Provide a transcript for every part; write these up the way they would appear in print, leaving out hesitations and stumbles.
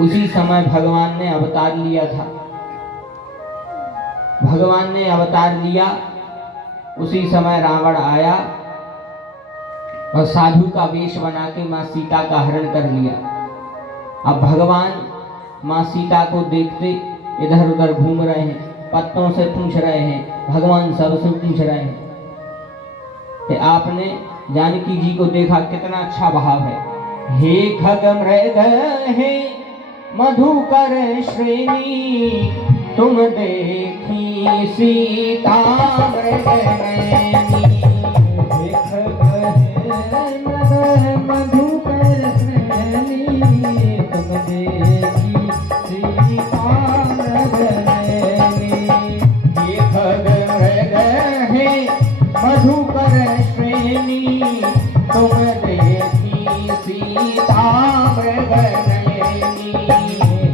उसी समय भगवान ने अवतार लिया था। भगवान ने अवतार लिया, उसी समय रावण आया और साधु का वेश बना के माँ सीता का हरण कर लिया। अब भगवान माँ सीता को देखते इधर उधर घूम रहे हैं, पत्तों से पूछ रहे हैं, भगवान सबसे पूछ रहे हैं कि आपने जानकी जी को देखा, कितना अच्छा भाव है। हे खग मृग हे मधुकर श्रेणी, तुम देखी सीता मृग नैनी। हे खग हे मधुकर श्रेणी, तुम देखी सीता मृग नैनी। हे खग मृग हे मधुकर श्रेणी, तुम देखी सीता मृग नैनी।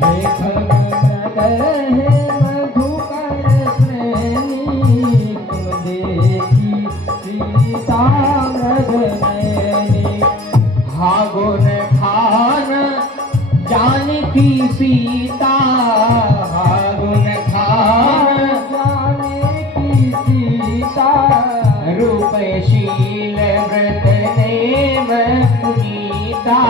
हे खग मृग हे मधुकर श्रेणी, तुम देखी सीता मृग नैनी। हागुन खान जानकी सीता, हागुन खान जानकी सीता, रूपशील व्रत नेम पुनीता,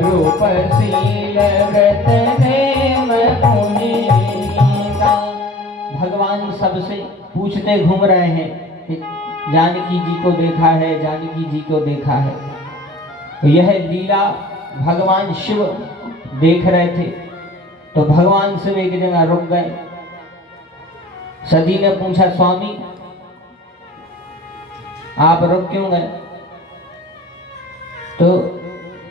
रूपशील व्रत नेम पुनीता। भगवान सबसे पूछते घूम रहे हैं कि जानकी जी को देखा है, जानकी जी को देखा है। यह लीला भगवान शिव देख रहे थे, तो भगवान शिव एक जगह रुक गए। सती ने पूछा, स्वामी आप रुक क्यों गए? तो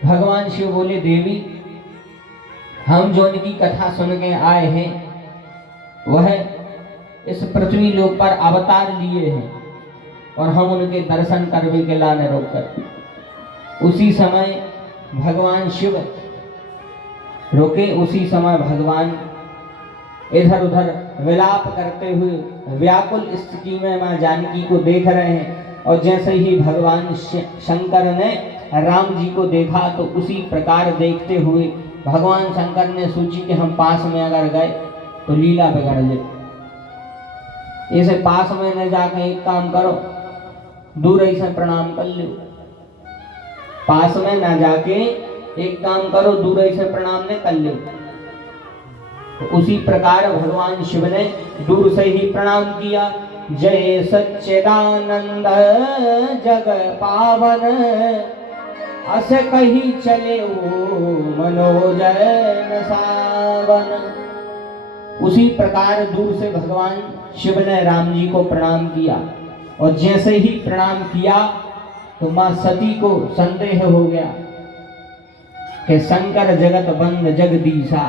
भगवान शिव बोले, देवी हम जो उनकी कथा सुन के आए हैं, वह इस पृथ्वी लोक पर अवतार लिए हैं और हम उनके दर्शन करने के लाने रोककर। उसी समय भगवान शिव रुके, उसी समय भगवान इधर उधर विलाप करते हुए व्याकुल स्थिति में मां जानकी को देख रहे हैं। और जैसे ही भगवान शंकर ने राम जी को देखा, तो उसी प्रकार देखते हुए भगवान शंकर ने सोची कि हम पास में अगर गए तो लीला बिगड़ जाए। ऐसे पास में न जाके एक काम करो, दूर ही से प्रणाम कर लो। पास में न जाके एक काम करो, दूर ही से प्रणाम ने कर लो। तो उसी प्रकार भगवान शिव ने दूर से ही प्रणाम किया। जय सच्चिदानंद जग पावन, अस कही चले वो मनोजन सावन। उसी प्रकार दूर से भगवान शिव ने राम जी को प्रणाम किया, और जैसे ही प्रणाम किया तो मां सती को संदेह हो गया कि शंकर जगत बंद जगदीशा।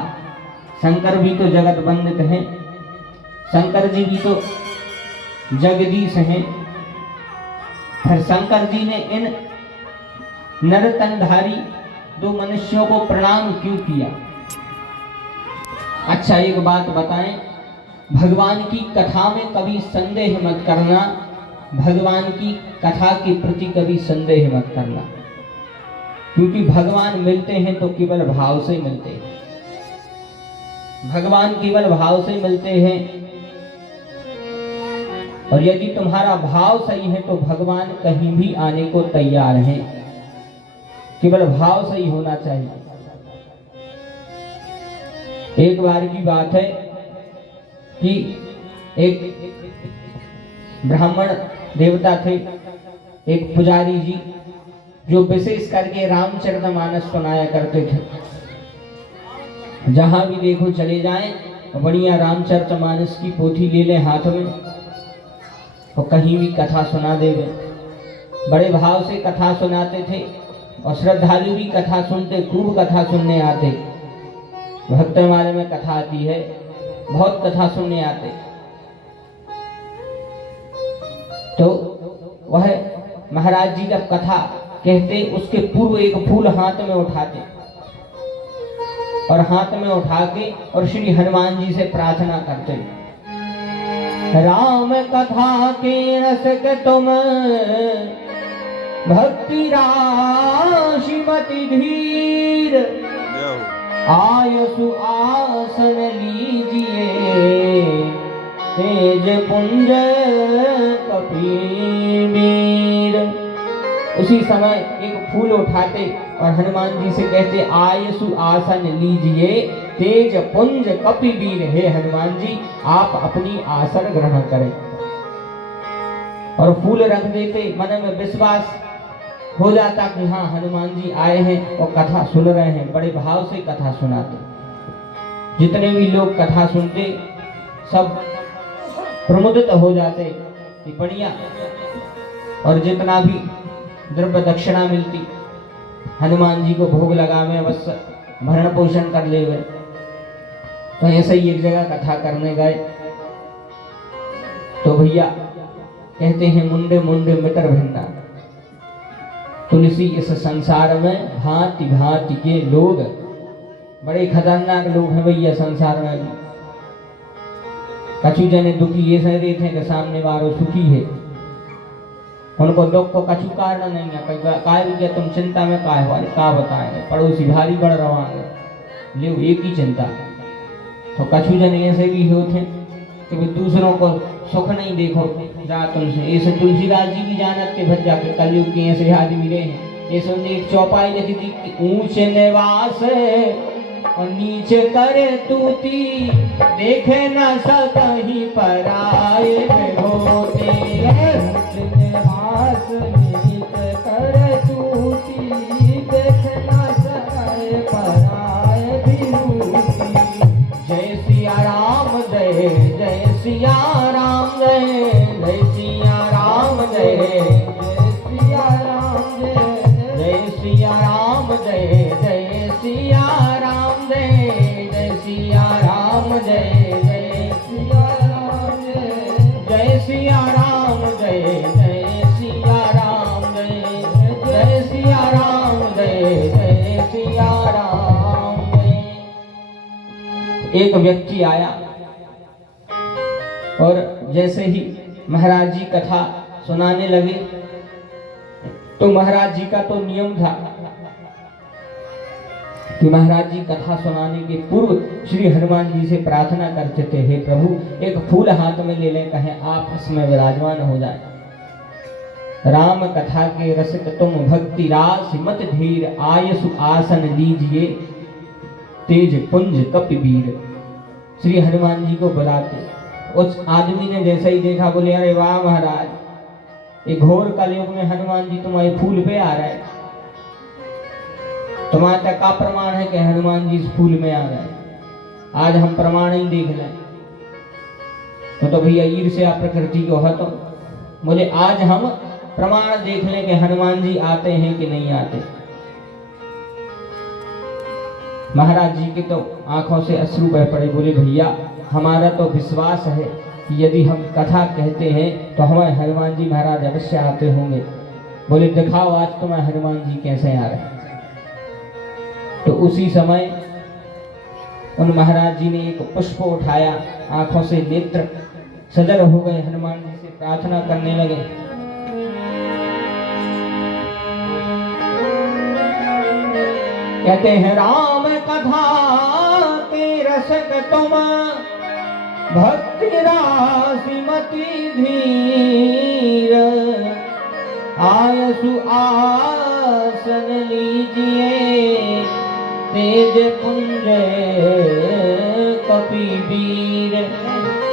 शंकर भी तो जगत बंदित हैं, शंकर जी भी तो जगदीश हैं। फिर शंकर जी ने इन नरतनधारी दो मनुष्यों को प्रणाम क्यों किया? अच्छा एक बात बताएं, भगवान की कथा में कभी संदेह मत करना, भगवान की कथा के प्रति कभी संदेह मत करना, क्योंकि भगवान मिलते हैं तो केवल भाव से मिलते हैं। भगवान केवल भाव से मिलते हैं, और यदि तुम्हारा भाव सही है तो भगवान कहीं भी आने को तैयार हैं। केवल भाव सही होना चाहिए। एक बार की बात है कि एक ब्राह्मण देवता थे, एक पुजारी जी, जो विशेष करके रामचरितमानस सुनाया करते थे। जहां भी देखो चले जाएं, बढ़िया रामचरितमानस की पोथी ले लें हाथ में, और कहीं भी कथा सुना देवे। बड़े भाव से कथा सुनाते थे, और श्रद्धालु भी कथा सुनते, खूब कथा सुनने आते। भक्त हमारे में कथा आती है, बहुत कथा सुनने आते। तो वह महाराज जी जब कथा कहते, उसके पूर्व एक फूल हाथ में उठाते, और हाथ में उठा के और श्री हनुमान जी से प्रार्थना करते, राम कथा के रस के तुम भक्ति राशि मति धीर, आयसु आसन लीजिए तेज पुंज कपीवीर। उसी समय एक फूल उठाते और हनुमान जी से कहते आयसु आसन लीजिए तेज पुंज कपीवीर। हे हनुमान जी आप अपनी आसन ग्रहण करें। और फूल रख देते, मन में विश्वास हो जाता कि हाँ हनुमान जी आए हैं और कथा सुन रहे हैं। बड़े भाव से कथा सुनाते, जितने भी लोग कथा सुनते सब प्रमुदित हो जाते कि बढ़िया। और जितना भी द्रव्य दक्षिणा मिलती हनुमान जी को भोग लगा में बस भरण पोषण कर ले गए। तो ऐसे ही एक जगह कथा करने गए तो भैया कहते हैं मुंडे मुंडे मिटर भिन्ना। तुलसी इस संसार में भांति भांति के लोग, बड़े खतरनाक लोग हैं भैया संसार में। कछु जने दुखी ये सह देते हैं कि सामने वालों सुखी है, उनको दुख को कछु कारण नहीं है। काय भी तुम चिंता में काय हो, का बताएंगे पड़ोसी भारी बढ़ रहा है, ले एक ही चिंता। तो कछु जने ऐसे भी होते हैं कि दूसरों को सुख नहीं देखो जा तुमसे। ऐसे तुलसीदास जी भी जानत के भज जाके कलयुग के ऐसे आदमी रहे हैं। ऐसे उन्हें एक चौपाई लिखी थी कि ऊंच निवास और नीचे करे तूती, देखे न सकहीं पराए होते। ऊंच निवास नीचे करे तूती, देखे न सके पराए भी होती। जय सिया राम जय जय सिया राम जय जय सिया राम जय जय सिया राम जय जय सिया राम जय जय सिया राम जय जय सिया राम जय जय सिया राम जय सिया राम जय जय सिया राम जय जय सिया राम जय जय सिया राम जय। एक व्यक्ति आया और जैसे ही महाराज जी कथा सुनाने लगे तो महाराज जी का तो नियम था कि महाराज जी कथा सुनाने के पूर्व श्री हनुमान जी से प्रार्थना करते थे, हे प्रभु एक फूल हाथ में ले लें, कहें आप इसमें विराजमान हो जाए। राम कथा के रसिक तुम भक्ति रास मत धीर, आयसु आसन लीजिए तेज पुंज कपिवीर। श्री हनुमान जी को बुलाते, उस आदमी ने जैसे ही देखा बोले अरे वाह महाराज, ये घोर कलयुग में हनुमान जी तुम्हारे फूल पे आ रहे, तुम्हारे तक का प्रमाण है कि हनुमान जी इस फूल में आ गए? आज हम प्रमाण ही देख लें। तो भैया ईर्ष्या प्रकृति को हतो, बोले आज हम प्रमाण देख लें कि हनुमान जी आते हैं कि नहीं आते। महाराज जी के तो आंखों से अश्रु बह पड़े, बोले भैया हमारा तो विश्वास है कि यदि हम कथा कहते हैं तो हमारे हनुमान जी महाराज अवश्य आते होंगे। बोले दिखाओ आज तुम्हारे हनुमान जी कैसे आ रहे। तो उसी समय उन महाराज जी ने एक पुष्प उठाया, आंखों से नेत्र सजल हो गए, हनुमान जी से प्रार्थना करने लगे। कहते हैं राम कथा के रसक तुम भक्ति राशि मति धीर, आयसु आसन लीजिए तेज पुंज कपिवीर।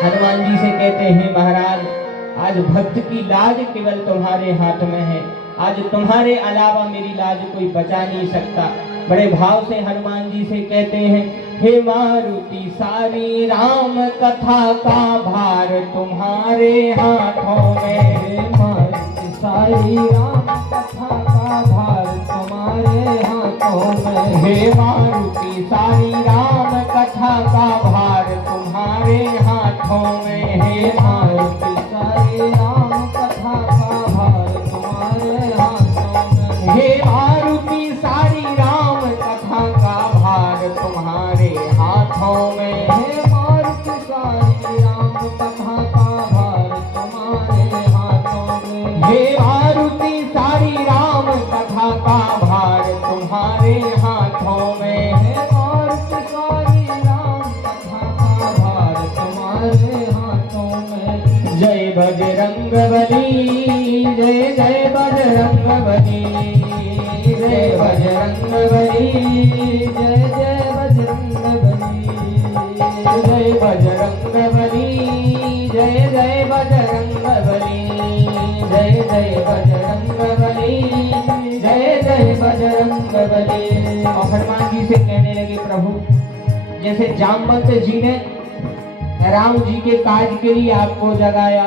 हनुमान जी से कहते हैं महाराज आज भक्त की लाज केवल तुम्हारे हाथ में है, आज तुम्हारे अलावा मेरी लाज कोई बचा नहीं सकता। बड़े भाव से हनुमान जी से कहते हैं हे मारुति सारी राम कथा का भार तुम्हारे हाथों में। हे मारुति सारी राम कथा का भार तुम्हारे हाथों में। हे मारुति सारी राम कथा का भार तुम्हारे हाथों में। हे मारुति सारी राम कथा का भार तुम्हारे हाथों में। हे मारुति सारी राम कथा का भार तुम्हारे हाथों में। हे मारुति सारी राम कथा का भार तुम्हारे हाथों में। हे मारुति सारी राम कथा का भार तुम्हारे हाथों में। हे मारुति जय बजरंगबली, जय जय बजरंगबली। और हनुमान जी से कहने लगे प्रभु, जैसे जामवंत जी ने राम जी के काज के लिए आपको जगाया,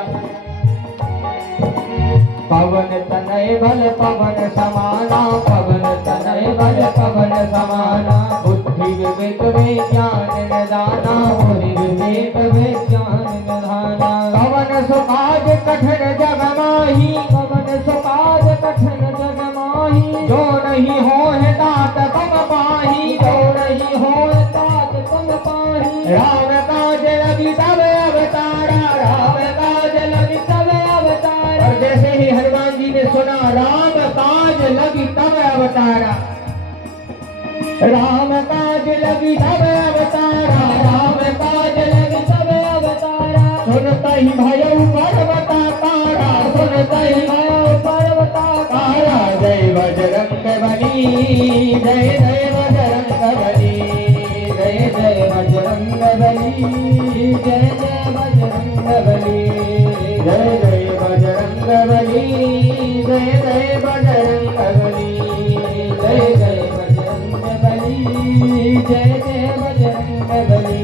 पवन तनय बल पवन समाना, पवन तनय बल पवन समाना, बुद्धि विवेक विज्ञान निधाना, बुद्धि विवेक विज्ञान निधाना। पवन सुकाज कठिन जग माही, पवन सुकाज कठिन जग माही, जो नहीं होए तात तुम पाही, जो नहीं होए तात तुम पाही। राम काज लगी तब अवतारा, राम काज लगी तब अवतारा। और जैसे ही हनुमान जी ने सुना राम काज लगी तब अवतारा, राम काज लगी तब अवतारा, राम काज लगी तब अवतारा। सुनता ही भयउ पर्वता तारा, सुनता ही भयउ पर्वता तारा। जय बजरंगबली, जय जय बजरंगबली, जय जय बजरंगबली, जय जय बजरंगबली, जय जय बजरंगबली, जय जय बजरंगबली, जय जय बजरंगबली, जय जय बजरंगबली।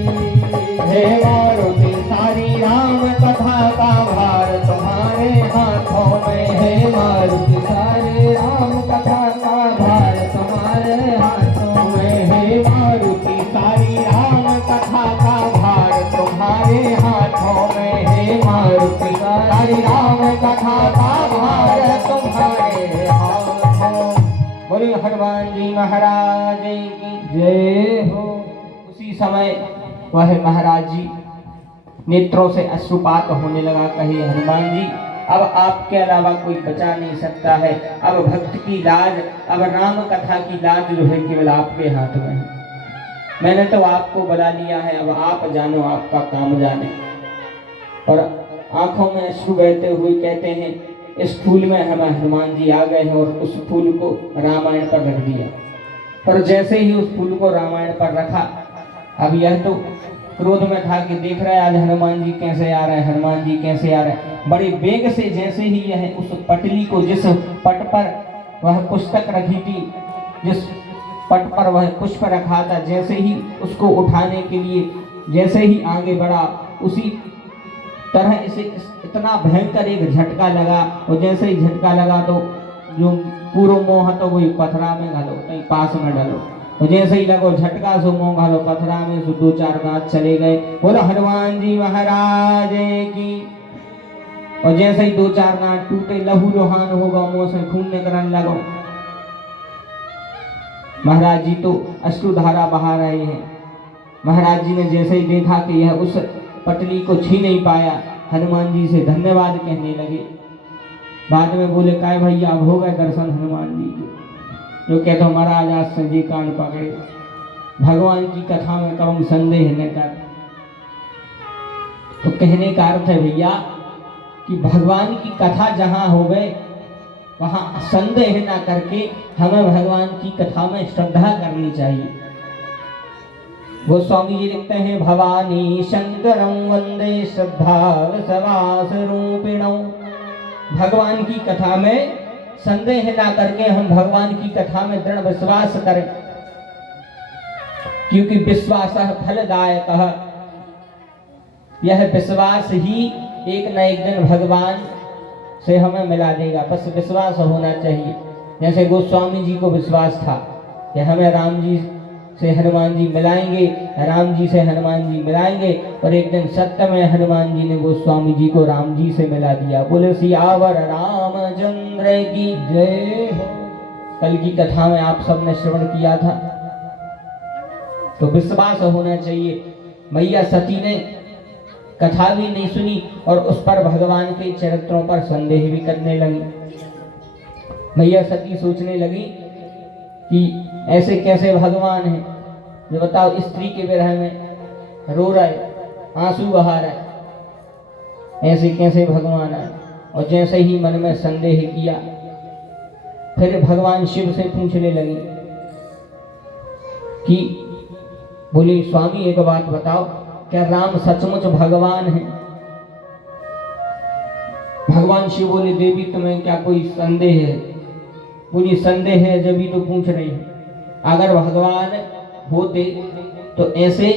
हे मारुति सारी राम कथा का भार तुम्हारे हाथों में, हे मारुति सारे राम कथा का भार तुम्हारे हाथों में, हे मारुति सारी राम कथा का भार तुम्हारे हाथों में, हे मारुति सारी राम कथा का भार तुम्हारे हाथों। बोले हनुमान जी महाराज की जय हो। उसी समय वह महाराज जी नेत्रों से अश्रुपात होने लगा। कहे हनुमान जी, अब आपके अलावा कोई बचा नहीं सकता है, अब भक्त की लाज, अब राम कथा की लाज जो है केवल आपके हाथ में है। मैंने तो आपको बुला लिया है, अब आप जानो, आपका काम जाने। और आंखों में अश्रु बहते हुए कहते हैं, इस फूल में हम हनुमान जी आ गए हैं और उस फूल को रामायण पर रख दिया। पर जैसे ही उस फूल को रामायण पर रखा, अब यह तो क्रोध में था कि देख रहा है आज हनुमान जी कैसे आ रहे हैं, हनुमान जी कैसे आ रहे हैं। बड़े वेग से जैसे ही यह उस पटली को, जिस पट पर वह पुस्तक रखी थी, जिस पट पर वह पुष्प रखा था, जैसे ही उसको उठाने के लिए जैसे ही आगे बढ़ा, उसी तरह इसे इतना भयंकर एक झटका लगा। और जैसे ही झटका लगा तो जो पूर्व मोह तो वही पथरा में घलो, कहीं पास में डलो। तो जैसे ही लगो झटका सो मोह घलो पथरा में, सो दो चार दांत चले गए। बोलो हनुमान जी महाराज की। और जैसे ही दो चार दांत टूटे, लहू लोहान होगा, मुंह से खून निकलने लगो। महाराज जी तो अश्रुधारा बहा रहे हैं। महाराज जी ने जैसे ही देखा कि यह उस पटली को छीन नहीं पाया, हनुमान जी से धन्यवाद कहने लगे। बाद में बोले, काय भैया अब हो गए दर्शन हनुमान जी के। जो कहते महाराज आज से जी कान पकड़े, भगवान की कथा में कब संदेह न कर। तो कहने का अर्थ है भैया कि भगवान की कथा जहां हो गए वहां संदेह न करके हमें भगवान की कथा में श्रद्धा करनी चाहिए। गोस्वामी जी लिखते हैं, भवानी शंकरं वंदे श्रद्धा विश्वास रूपिणौ। भगवान की कथा में संदेह ना करके हम भगवान की कथा में दृढ़ विश्वास करें, क्योंकि विश्वास फलदायक। यह विश्वास ही एक न एक दिन भगवान से हमें मिला देगा। बस विश्वास होना चाहिए। जैसे गोस्वामी जी को विश्वास था कि हमें राम जी से हनुमान जी मिलाएंगे, राम जी से हनुमान जी मिलाएंगे। और एक दिन सत्य में हनुमान जी ने गोस्वामी जी को राम जी से मिला दिया। बोले सियावर रामचंद्र की जय हो। कल की कथा में आप सबने श्रवण किया था। तो विश्वास होना चाहिए। मैया सती ने कथा भी नहीं सुनी और उस पर भगवान के चरित्रों पर संदेह भी करने लगी। मैया सती सोचने लगी कि ऐसे कैसे भगवान है जो बताओ स्त्री के विरह में रो रहे, आंसू बहा रहे, ऐसे कैसे भगवान है। और जैसे ही मन में संदेह किया, फिर भगवान शिव से पूछने लगी कि बोली स्वामी एक बात बताओ, क्या राम सचमुच भगवान है? भगवान शिव बोले देवी तुम्हें क्या कोई संदेह है? बोली संदेह है जब भी तो पूछ रही है। अगर भगवान होते तो ऐसे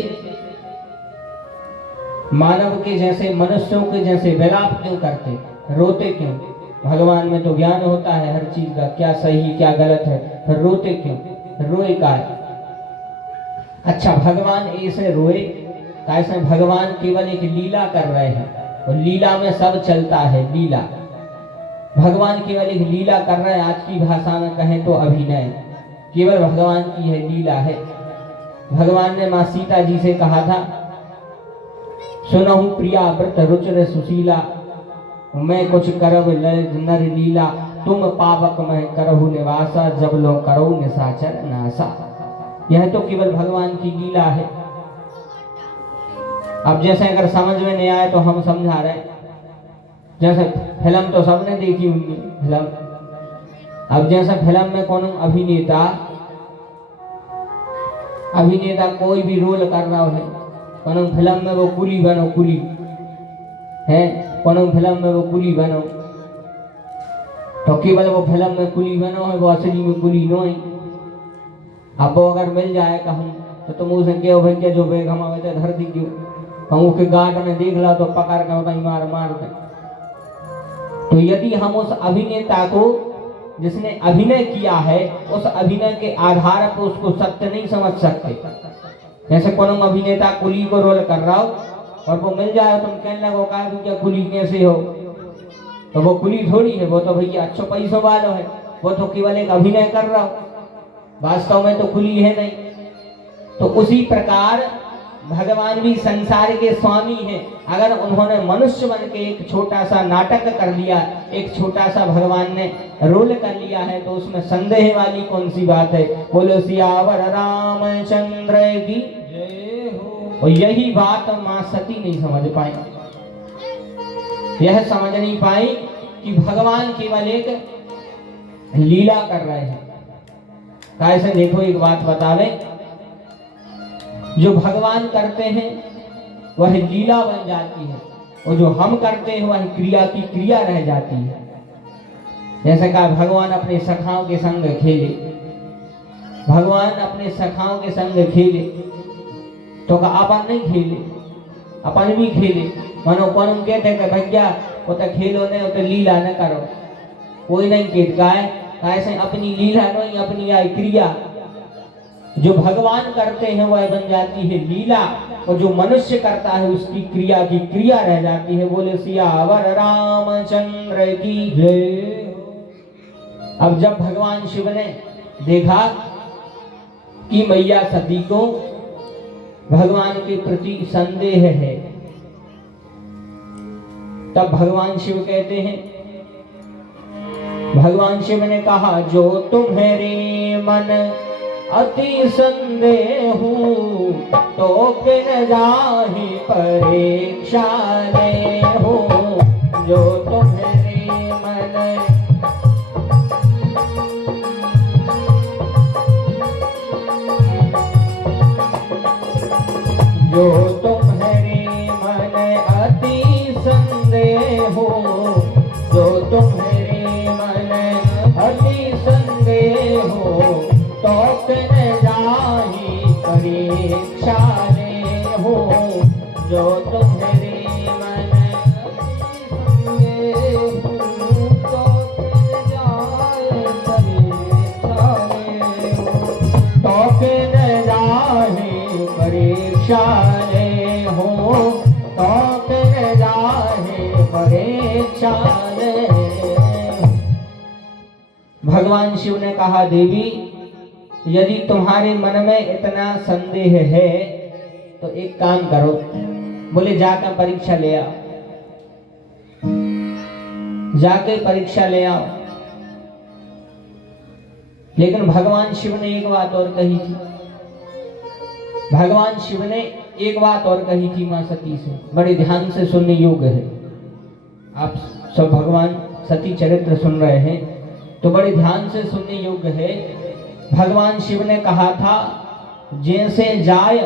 मानव के जैसे, मनुष्यों के जैसे विलाप क्यों करते, रोते क्यों? भगवान में तो ज्ञान होता है हर चीज का, क्या सही क्या गलत है, फिर रोते क्यों? रोए का? अच्छा भगवान ऐसे रोए कैसे? भगवान केवल एक लीला कर रहे हैं और लीला में सब चलता है। लीला, भगवान केवल एक लीला कर रहे हैं। आज की भाषा में कहें तो अभिनय, केवल भगवान की है लीला है। भगवान ने माँ सीता जी से कहा था, सुनहु प्रिया व्रत रुचिर सुशीला, मैं कुछ करब नर लीला, तुम पावक में करहु निवासा, जब लो करो निशाचर नासा। यह तो केवल भगवान की लीला है। अब जैसे अगर समझ में नहीं आए तो हम समझा रहे, जैसे फिल्म तो सबने देखी होंगी फिल्म। अब जैसे फिल्म में कौन अभिनेता कोई भी रोल कर रहा है, कौन फिल्म में वो कुली बनो, कुली है, कौन फिल्म में वो कुली बनो, तो केवल वो फिल्म में कुली बनो है, वो असली में कुली नो है। अब वो अगर मिल जाए कहूँ तो तुम उसे कहो भाई क्या जो बेग हम आवे धर दी क्यों, हम उसके गार्ड ने देख ला तो पकड़ कर बताई मार मार दे। तो यदि हम उस अभिनेता को जिसने अभिनय किया है, उस अभिनय के आधार पर उसको सत्य नहीं समझ सकते। जैसे कोनो अभिनेता कुली को रोल कर रहा हो और वो मिल जाए, तुम कहने लगो का क्या कुली कैसे हो, तो वो कुली थोड़ी है, वो तो भैया अच्छो पैसों वालों है, वो तो केवल एक अभिनय कर रहा हो, वास्तव में तो कुली है नहीं। तो उसी प्रकार भगवान भी संसार के स्वामी हैं। अगर उन्होंने मनुष्य बन के एक छोटा सा नाटक कर लिया, एक छोटा सा भगवान ने रोल कर लिया है, तो उसमें संदेह वाली कौन सी बात है? बोलो सियावर रामचंद्र की जय हो। और यही बात मां सती नहीं समझ पाई, यह समझ नहीं पाई कि भगवान केवल एक लीला कर रहे हैं। कैसे? देखो एक बात बतावे, जो भगवान करते हैं वह लीला बन जाती है, और जो हम करते हैं वह क्रिया की क्रिया रह जाती है। जैसे कहा भगवान अपने सखाओं के संग खेले, भगवान अपने सखाओं के संग खेले, तो कहा अपन नहीं खेले, अपन भी खेले। मनो कौन कहते हैं भैया वो तो खेलो नहीं, वो तो लीला न करो, कोई नहीं कहता है ऐसे अपनी लीला नहीं, अपनी आई क्रिया। जो भगवान करते हैं वह बन जाती है लीला, और जो मनुष्य करता है उसकी क्रिया की क्रिया रह जाती है। बोले सियावर रामचंद्र की जय। अब जब भगवान शिव ने देखा कि मैया सती को भगवान के प्रति संदेह है, तब भगवान शिव कहते हैं, भगवान शिव ने कहा, जो तुम्हारे मन अति संदेह हूँ, तो किन जाहि परीक्षा ले हो। जो तुम्हारे मन जो तुम्हारे मन अति संदेह हो, जो तुम्हारे मन अति संदेह हो, तो किन जाहि परीक्षा ले हो। जो तुम्हारे मन अति संदेह हो, तो किन जाहि परीक्षा ले हो, तो किन जाहि परीक्षा ले हो, तो किन जाहि परीक्षा ले। भगवान शिव ने कहा, देवी यदि तुम्हारे मन में इतना संदेह है तो एक काम करो, बोले जाकर परीक्षा ले आओ, जाके परीक्षा ले आओ। लेकिन भगवान शिव ने एक बात और कही थी, भगवान शिव ने एक बात और कही थी मां सती से, बड़े ध्यान से सुनने योग्य है। आप सब भगवान सती चरित्र सुन रहे हैं तो बड़े ध्यान से सुनने योग्य है। भगवान शिव ने कहा था, जैसे जाय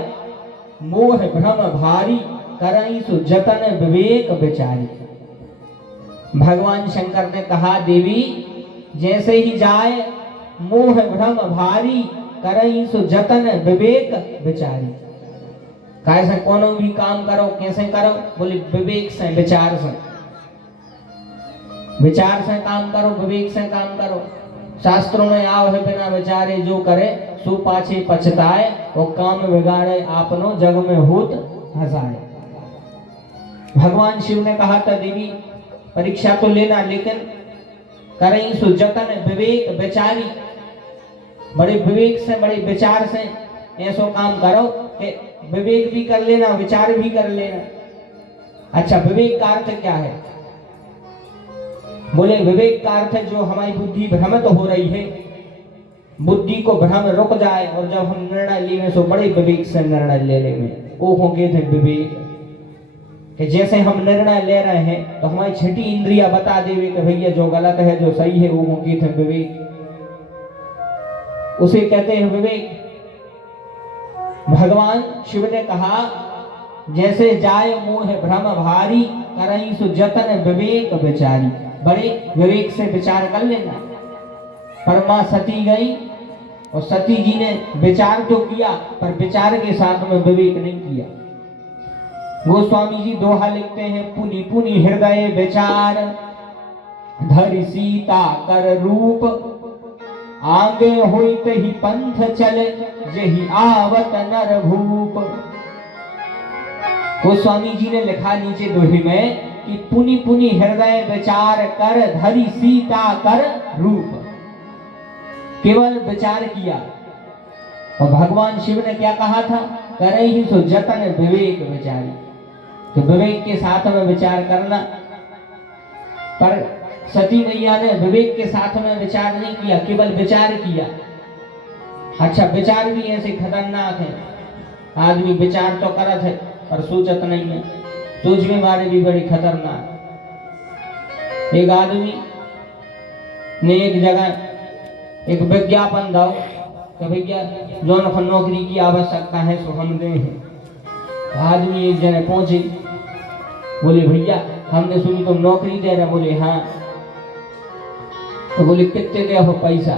मोह भ्रम भारी, करई सु जतन विवेक विचारी। भगवान शंकर ने कहा देवी जैसे ही जाए मोह भ्रम भारी करई सो जतन विवेक विचारी। कैसे कोनो भी काम करो कैसे करो, बोले विवेक से विचार से, विचार से काम करो, विवेक से काम करो। शास्त्रों में आव है बिना विचारे जो करे सो पाछे पछताए, वो काम बिगाड़े आपनो जग में होत हंसाए। भगवान शिव ने कहा था देवी परीक्षा तो लेना, लेकिन करई सो जतन विवेक विचारी, बड़े विवेक से बड़े विचार से ऐसो काम करो कि विवेक भी कर लेना विचार भी कर लेना। अच्छा विवेक का अर्थ क्या है? बोले विवेक का अर्थ है जो हमारी बुद्धि भ्रमित हो रही है, बुद्धि को भ्रम रुक जाए और जब हम निर्णय लेने सो बड़े विवेक से निर्णय लेने में वो होंगे थे विवेक। कि जैसे हम निर्णय ले रहे हैं तो हमारी छठी इंद्रिया बता देवे कि भैया जो गलत है जो सही है, वो होंगे थे विवेक, उसे कहते हैं विवेक। भगवान शिव ने कहा जैसे जाय मोह भ्रम भारी करई सो जतन विवेक विचारी, बड़े विवेक से विचार कर लेना। परमा सती गई और सती जी ने विचार तो किया पर विचार के साथ में विवेक नहीं किया। गोस्वामी जी दोहा लिखते हैं पुनि पुनि हृदय विचार धरि सीता कर रूप आगे होइत ही पंथ चले जही आवत नर भूप। गोस्वामी जी ने लिखा नीचे दोहे में कि पुनि पुनि हृदय विचार कर धरि सीता कर रूप, केवल विचार किया। और भगवान शिव ने क्या कहा था? करे ही सो जतन विवेक विचारी, तो विवेक के साथ में विचार करना। पर सती मैया ने विवेक के साथ में विचार नहीं किया, केवल विचार किया। अच्छा विचार भी ऐसे खतरनाक है, आदमी विचार तो करत है पर सोचत नहीं है, सोच में मारे भी बड़ी खतरनाक। एक आदमी ने एक जगह एक विज्ञापन दाओ कि भैया जौन को नौकरी की आवश्यकता है सो हम दे हैं। आदमी एक जगह पहुंचे, बोले भैया हमने सुनी तुम नौकरी दे रहे। बोले हाँ। तो बोले कितने दे हो पैसा?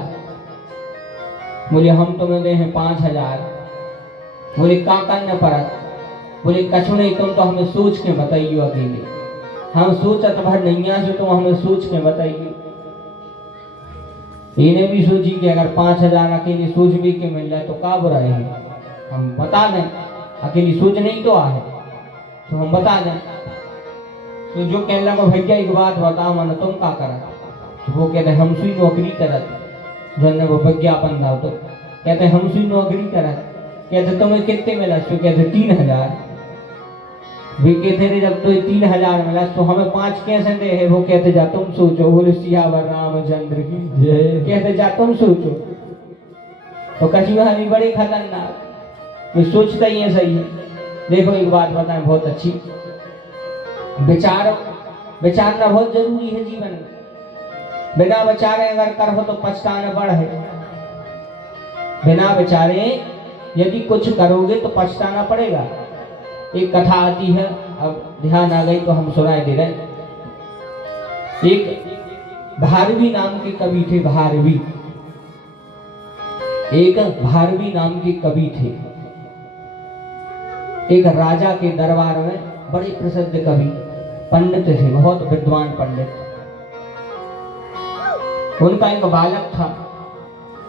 बोले हम तुम्हें दे हैं 5,000। बोले का करने पड़त? बोले कछु नहीं, तुम तो हमें सोच के बताइयो अकेले, हम सोचत भर नहीं आ, तुम हमें सोच के बताइए। इन्हें भी सोची कि अगर 5,000 अकेले सोच भी के मिल जाए तो का बुराई है, हम बता दें। अकेली सोच नहीं तो आहे तो हम बता दें। तो जो कहने लगा भैया एक बात बताओ मन तुम का करा? तो वो कहते हम सुई नौकरी करत, जो ने वो विज्ञापन दाओ तो कहते हम सुई नौकरी करत। कहते तुम्हें कितने मिला? तो कहते 3,000। वे कहते थे जब तो 3,000 मिला तो हमें 5 कैसे दे है? वो कहते जा तुम सोचो। बोले सियावर रामचंद्र की जय। कहते जा तुम सोचो। तो कछुआ हमें बड़े खतरनाक, तो सोचता ही है सही है। देखो एक बात बताएं बहुत अच्छी, विचारना बहुत जरूरी है जीवन में। बिना विचारे अगर करो तो पछताना बड़ है। बिना विचारे यदि कुछ करोगे तो पछताना पड़ेगा। एक कथा आती है, अब ध्यान आ गई तो हम सुनाए दे रहे। एक भारवी नाम के कवि थे। भारवी, एक भारवी नाम के कवि थे। एक राजा के दरबार में बड़े प्रसिद्ध कवि पंडित थे, बहुत विद्वान पंडित। उनका एक बालक था।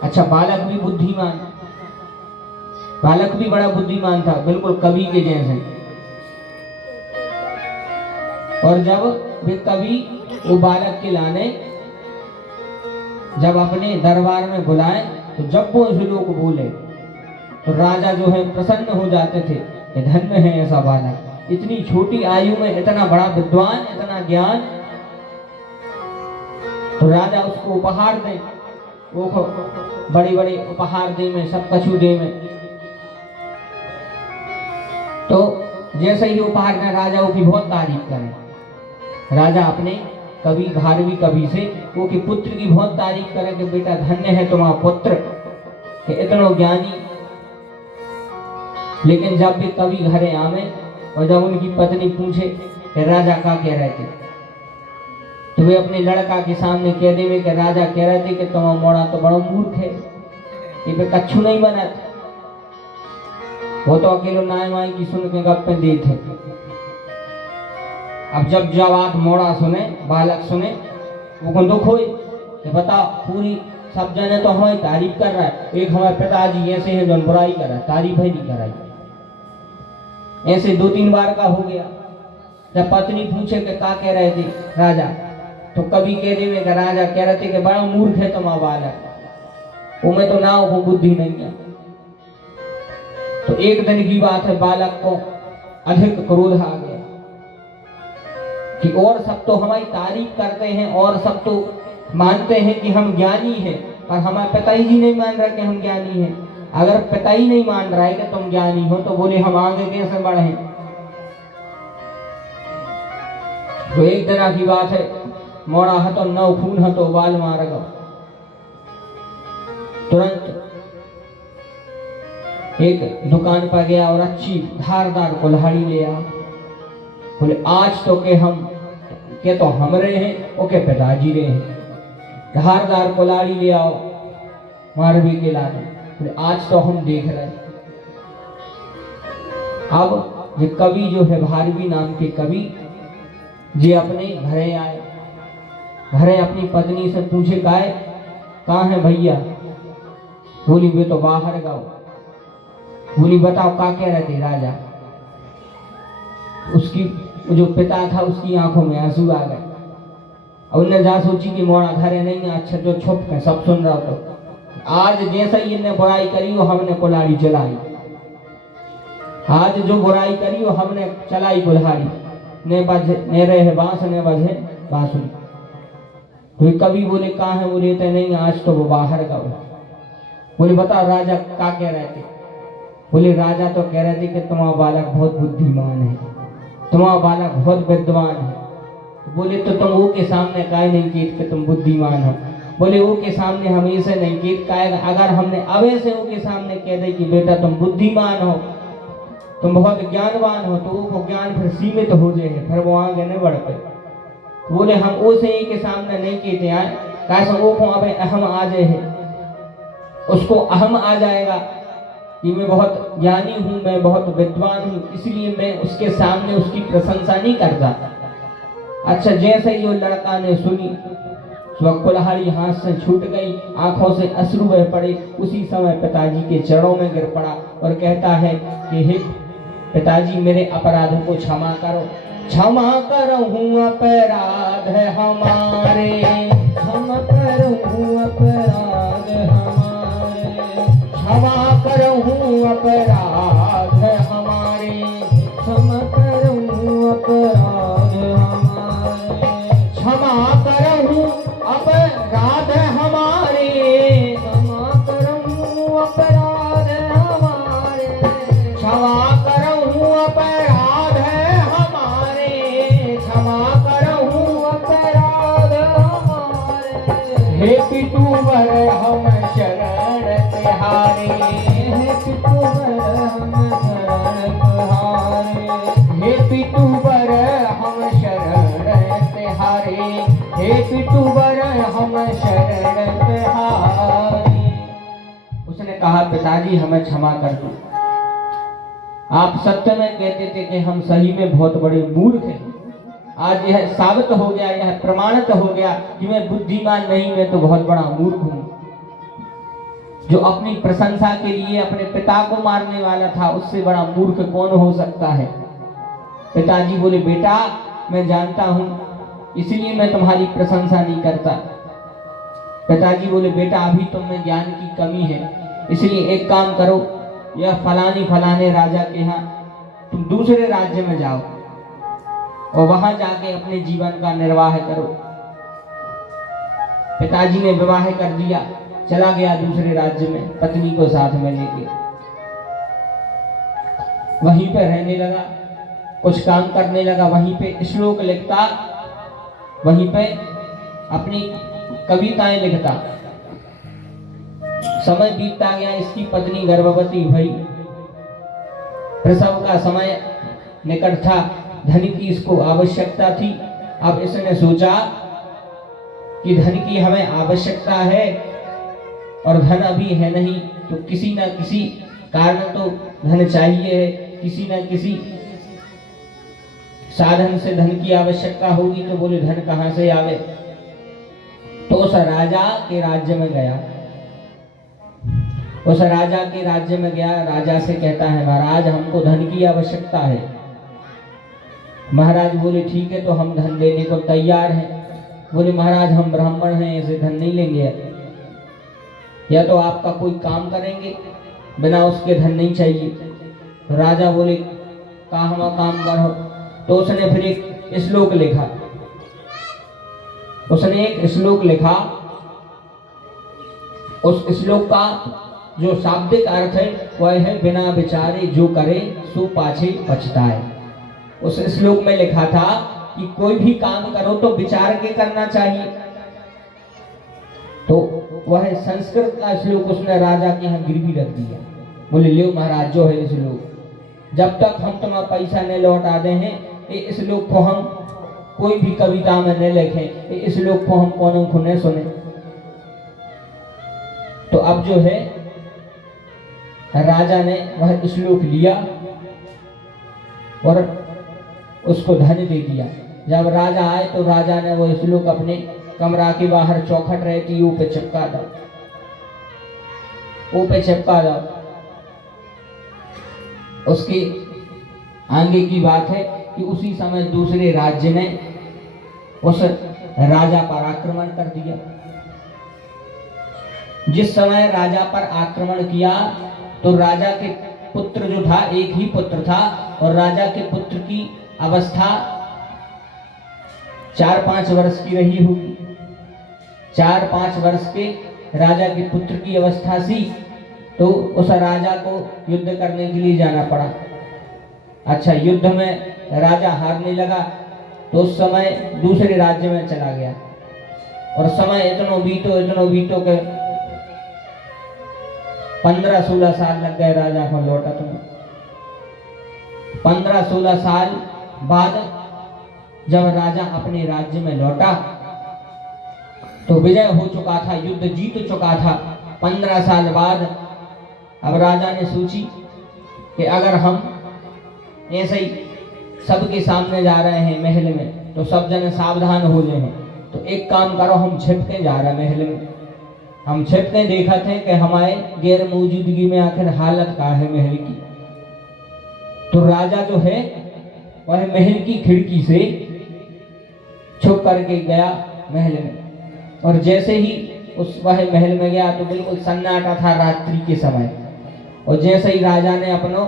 अच्छा बालक भी बुद्धिमान, बालक भी बड़ा बुद्धिमान था, बिल्कुल कवि के जैसे। और जब वे कवि वो बालक के लाने जब अपने दरबार में बुलाए तो जब वो उस लोग बोले तो राजा जो है प्रसन्न हो जाते थे कि धन्य है ऐसा बालक, इतनी छोटी आयु में इतना बड़ा विद्वान, इतना ज्ञान। तो राजा उसको उपहार दे, वो बड़े बड़े उपहार दे में, सब कछु दे में। तो जैसे ही उपहार में राजा की बहुत तारीफ करें, राजा अपने कवि भारवी कवि से वो कि पुत्र की बहुत तारीफ करे कि बेटा धन्य है तुम्हारा पुत्र कि इतना ज्ञानी। लेकिन जब भी कवि घरे आवे और जब उनकी पत्नी पूछे कि राजा का कह रहे थे, तो वे अपने लड़का के सामने कह देवे कि राजा कह रहे थे कि तुम मोड़ा तो बड़ा मूर्ख है, ये पे कच्छू नहीं बना। वो तो अकेलो नाय माई की सुन के गप में दी थे। अब जब जवाब मोड़ा सुने, बालक सुने, वो को दुख हुई कि बता पूरी सब जने तो हमारी तारीफ कर रहा है, एक हमारे पिताजी ऐसे हैं जो बुराई कर रहा है, तारीफ ही नहीं कराई। ऐसे 2-3 बार का हो गया। जब पत्नी पूछे कि क्या कह रहे थे राजा, तो कभी कह देवे कि राजा कह रहे थे कि बड़ा मूर्ख है तुम्हारा बालक, वो में तो ना हो बुद्धि नहीं है। तो एक दिन की बात है, बालक को अधिक क्रोध आ गया कि और सब तो हमारी तारीफ करते हैं और सब तो मानते हैं कि हम ज्ञानी हैं, पर हमारे पिताजी जी नहीं मान रहा कि हम ज्ञानी हैं। अगर पिताजी नहीं मान रहा है कि तुम ज्ञानी हो, तो बोले हम आगे कैसे बढ़े। तो एक दिन की बात है, मोड़ा हतो नौ खून हतो बाल मार गो। तुरंत एक दुकान पर गया और अच्छी धारदार कुल्हाड़ी ले आ। बोले आज तो के हम के तो हमरे हैं, ओके पिताजी रे हैं, धारदार कुल्हाड़ी ले आओ मारवी के लाने। बोले आज तो हम देख रहे। अब ये कवि जो है भारवी नाम के कवि, जे अपने घरे आए, घरे अपनी पत्नी से पूछे काहे कहाँ है भैया। बोली वे तो बाहर गाओ। बोली बताओ क्या कह रहे थे राजा। उसकी जो पिता था उसकी आंखों में आंसू आ गए। और उन्हें जा सोची कि मोड़ा घरे नहीं है, अच्छा जो छुप के सब सुन रहा तो आज जैसा ही इन्हें बुराई करी वो हमने कुल्हाड़ी चलाई। आज जो बुराई करी वो हमने चलाई कुल्हाड़ी, ने बजे ने रहे बांस ने बजे बांसुरी। तो कवि बोले कहाँ है। बोले तो नहीं आज तो वो बाहर का। बोले बताओ राजा क्या कह रहे थे। बोले राजा तो कह रहे थे कि तुम्हारा बालक बहुत बुद्धिमान है, तुम्हारा बालक बहुत विद्वान है। बोले तो तुम वो के सामने काहे नहीं कीत कि तुम बुद्धिमान हो। बोले वो के सामने हमेशा नहीं कीत काहे, अगर हमने अवे से वो के सामने कह दे कि बेटा तुम बुद्धिमान हो, तुम बहुत ज्ञानवान हो, तो वो ज्ञान फिर सीमित हो जाए, फिर वो आगे नहीं बढ़ पाए। बोले हम उसे ही के सामने नहीं कहते आए, कैसे वो को अबे अहम आ जाए है, उसको अहम आ जाएगा कि मैं बहुत ज्ञानी हूँ, मैं बहुत विद्वान हूँ, इसलिए मैं उसके सामने उसकी प्रशंसा नहीं करता। अच्छा जैसे ही वो लड़का ने सुनी, वह कुल्हाड़ी हाथ से छूट गई, आंखों से अश्रु बह पड़े। उसी समय पिताजी के चरणों में गिर पड़ा और कहता है कि हे पिताजी मेरे अपराधों को क्षमा करो, क्षमा करहूँ अपराध हमारे, क्षमा करहूँ अपराध हमारे, क्षमा करहूँ अपराध हमारे, क्षमा करहूँ अपराध हमारे, क्षमा करहूँ अपराध हमारे, क्षमा करहूँ अपराध हमारे, क्षमा करहूँ अपराध हमारे, क्षमा करहूँ अपराध हमारे। हे पितुवर हम शरण तिहारे, हे पितुवर हम शरण तिहारे, हे पितुवर हम शरण तिहारे, हे पितुवर हम शरण तिहारे। उसने कहा पिताजी हमें क्षमा कर दो, आप सत्य में कहते थे कि हम सही में बहुत बड़े मूर्ख हैं। आज यह साबित हो गया, यह प्रमाणित हो गया कि मैं बुद्धिमान नहीं, मैं तो बहुत बड़ा मूर्ख हूँ। जो अपनी प्रशंसा के लिए अपने पिता को मारने वाला था, उससे बड़ा मूर्ख कौन हो सकता है। पिताजी बोले बेटा मैं जानता हूँ, इसलिए मैं तुम्हारी प्रशंसा नहीं करता। पिताजी बोले बेटा अभी तुम में ज्ञान की कमी है, इसलिए एक काम करो, यह फलाने राजा के यहाँ तुम दूसरे राज्य में जाओ और वहां जाके अपने जीवन का निर्वाह करो। पिताजी ने विवाह कर दिया, चला गया दूसरे राज्य में, पत्नी को साथ में लेके वहीं पे रहने लगा, कुछ काम करने लगा। वहीं पे श्लोक लिखता, वहीं पे अपनी कविताएं लिखता। समय बीतता गया, इसकी पत्नी गर्भवती भई, प्रसव का समय निकट था, धन की इसको आवश्यकता थी। अब इसने सोचा कि धन की हमें आवश्यकता है और धन अभी है नहीं, तो किसी न किसी कारण तो धन चाहिए है, किसी न किसी साधन से धन की आवश्यकता होगी। तो बोले धन कहाँ से आवे? तो उस राजा के राज्य में गया, उस राजा के राज्य में गया, राजा से कहता है महाराज हमको धन की आवश्यकता है। महाराज बोले ठीक है, तो हम धन देने को तैयार हैं। बोले महाराज हम ब्राह्मण हैं, ऐसे धन नहीं लेंगे, या तो आपका कोई काम करेंगे, बिना उसके धन नहीं चाहिए। तो राजा बोले का हम काम करो। तो उसने फिर एक श्लोक लिखा, उसने एक श्लोक लिखा। उस श्लोक का जो शाब्दिक अर्थ है वह है बिना विचारे जो करे सो पाछे पछताए। उस श्लोक में लिखा था कि कोई भी काम करो तो विचार के करना चाहिए। तो वह संस्कृत का श्लोक उसने राजा के यहाँ गिरवी रख दिया। बोले लो महाराज जो है श्लोक, जब तक हम तुम्हारा पैसा नहीं लौटा दे हैं, इस श्लोक को हम कोई भी कविता में नहीं लिखें, इस श्लोक को हम कोनों को नहीं सुने। तो अब जो है राजा ने वह श्लोक लिया और उसको धन दे दिया। जब राजा आए तो राजा ने वो श्लोक अपने कमरा के बाहर चौखट रहती वो पे चिपका दो, वो पे चिपका दो। उसके आगे की बात है कि उसी समय दूसरे राज्य ने उस राजा पर आक्रमण कर दिया। जिस समय राजा पर आक्रमण किया तो राजा के पुत्र जो था, एक ही पुत्र था, और राजा के पुत्र की अवस्था 4-5 वर्ष की रही होगी। 4-5 वर्ष के राजा के पुत्र की अवस्था सी। तो उस राजा को युद्ध करने के लिए जाना पड़ा। अच्छा, युद्ध में राजा हारने लगा तो उस समय दूसरे राज्य में चला गया, और समय इतनो बीतो के 15-16 साल लग गए राजा को लौटा। तो 15-16 साल बाद जब राजा अपने राज्य में लौटा तो विजय हो चुका था, युद्ध जीत चुका था। 15 साल बाद अब राजा ने सोची कि अगर हम ऐसे ही सबके सामने जा रहे हैं महल में तो सब जने सावधान हो जाए, तो एक काम करो, हम छिपके जा रहे महल में, हम छिपके देखा थे कि हमारे गैर मौजूदगी में आखिर हालत क्या है महल की। तो राजा जो है वह महल की खिड़की से छुप करके गया महल में, और जैसे ही उस वह महल में गया तो बिल्कुल सन्नाटा था रात्रि के समय। और जैसे ही राजा ने अपना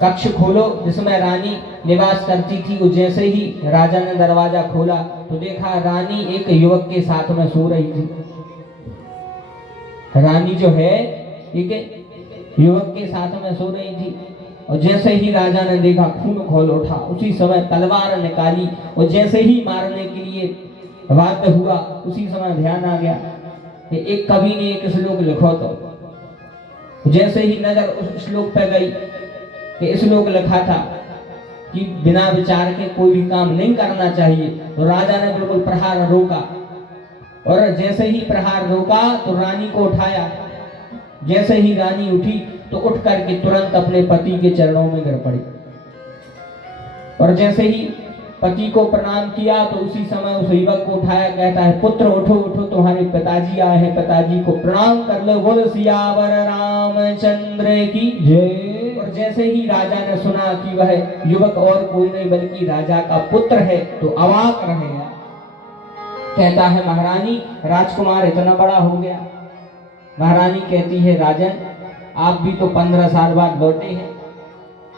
कक्ष खोलो जिसमें रानी निवास करती थी, और जैसे ही राजा ने दरवाजा खोला तो देखा रानी एक युवक के साथ में सो रही थी। रानी जो है एक युवक के साथ में सो रही थी, और जैसे ही राजा ने देखा खून खोल उठा, उसी समय तलवार निकाली, और जैसे ही मारने के लिए बाध्य हुआ उसी समय ध्यान आ गया कि एक कवि ने एक श्लोक लिखो। तो जैसे ही नजर उस श्लोक पे गई कि श्लोक लिखा था कि बिना विचार के कोई भी काम नहीं करना चाहिए, तो राजा ने बिल्कुल प्रहार रोका, और जैसे ही प्रहार रोका तो रानी को उठाया। जैसे ही रानी उठी तो उठ करके तुरंत अपने पति के चरणों में गिर पड़ी, और जैसे ही पति को प्रणाम किया तो उसी समय उस युवक को उठाया, कहता है पुत्र उठो उठो, तुम्हारे पिताजी आए हैं, पिताजी को प्रणाम कर लो, बोल सियावर रामचंद्र की जय। और जैसे ही राजा ने सुना कि वह युवक और कोई नहीं बल्कि राजा का पुत्र है तो अवाक रह गया। कहता है महारानी राजकुमार इतना बड़ा हो गया। महारानी कहती है राजन आप भी तो 15 साल बाद लौटे हैं,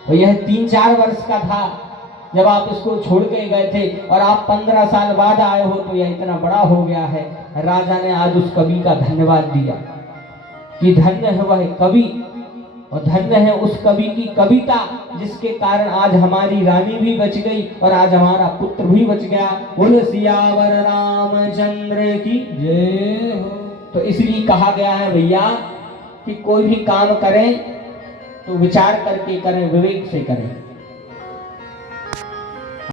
और यह 3-4 वर्ष का था जब आप इसको छोड़ के गए थे, और आप 15 साल बाद आए हो तो यह इतना बड़ा हो गया है। राजा ने आज उस कवि का धन्यवाद दिया कि धन्य है वह कवि, और धन्य है उस कवि की कविता जिसके कारण आज हमारी रानी भी बच गई और आज हमारा पुत्र भी बच गया। बोले सियावर रामचंद्र की जय हो। तो इसलिए कहा गया है भैया कि कोई भी काम करें तो विचार करके करें, विवेक से करें।